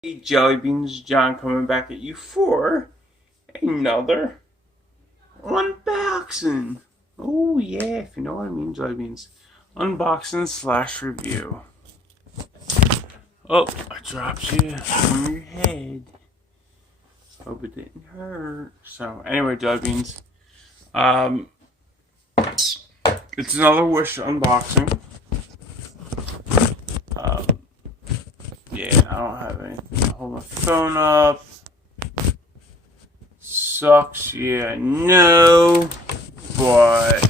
Hey Jelly Beans, John coming back at you for another unboxing. Oh yeah, if you know what I mean, Jelly Beans. Unboxing slash review. Oh, I dropped you on your head. Hope it didn't hurt. So anyway, Jelly Beans. It's another Wish unboxing. Yeah, I don't have anything to hold my phone up. Sucks, yeah, no, but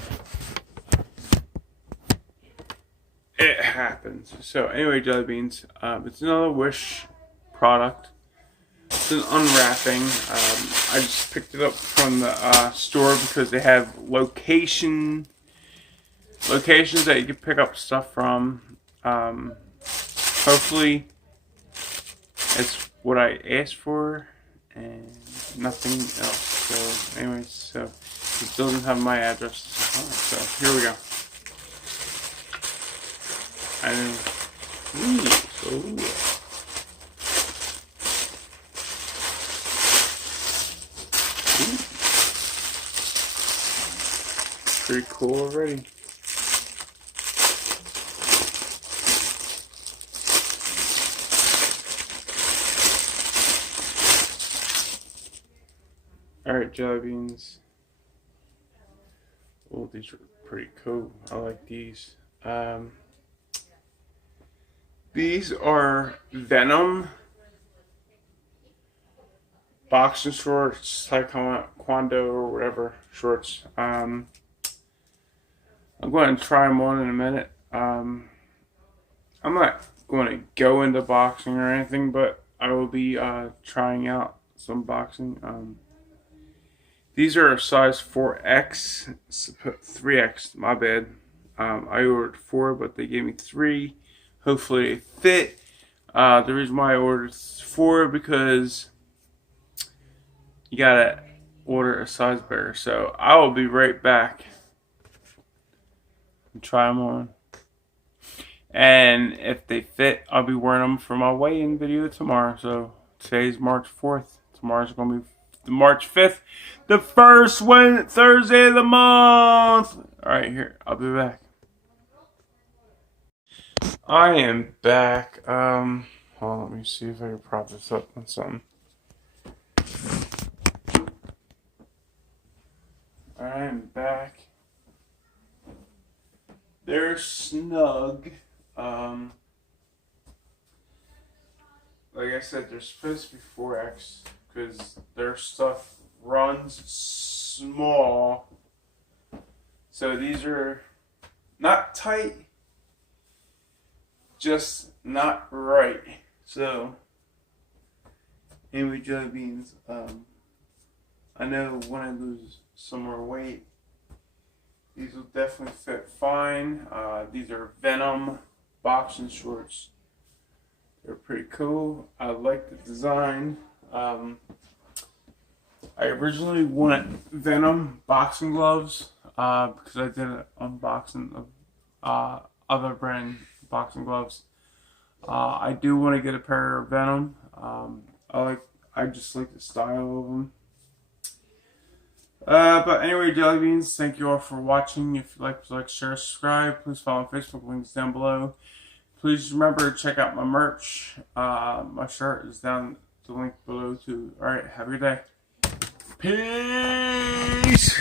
it happens. So anyway, Jelly Beans, it's another Wish product. It's an unwrapping. I just picked it up from the store because they have locations that you can pick up stuff from. Hopefully it's what I asked for and nothing else. So anyways, so it doesn't have my address. So here we go. And pretty cool already. Alright, Jelly Beans. Oh, these are pretty cool. I like these. These are Venom boxing shorts, taekwondo or whatever shorts. I'm going to try them on in a minute. I'm not going to go into boxing or anything, but I will be trying out some boxing. These are a size 4X, 3X, my bad. I ordered 4, but they gave me 3. Hopefully they fit. The reason why I ordered 4 because you gotta order a size bigger. So I will be right back and try them on. And if they fit, I'll be wearing them for my weigh-in video tomorrow. So today's March 4th. Tomorrow's gonna be March 5th, the first Thursday of the month. Alright, here, I'll be back. I am back. Hold on, let me see if I can prop this up on something. I am back. They're snug. Like I said, they're supposed to be 4X because their stuff runs small. So these are not tight, just not right. So anyway, Jelly Beans, I know when I lose some more weight, these will definitely fit fine. These are Venom boxing shorts. They're pretty cool. I like the design. I originally wanted Venom boxing gloves because I did an unboxing of other brand boxing gloves. I do want to get a pair of Venom. I just like the style of them. But anyway, Jelly Beans, thank you all for watching. If you like, share, subscribe. Please follow my Facebook, links down below. Please remember to check out my merch. My shirt is down the link below too. Alright, have a good day. Peace!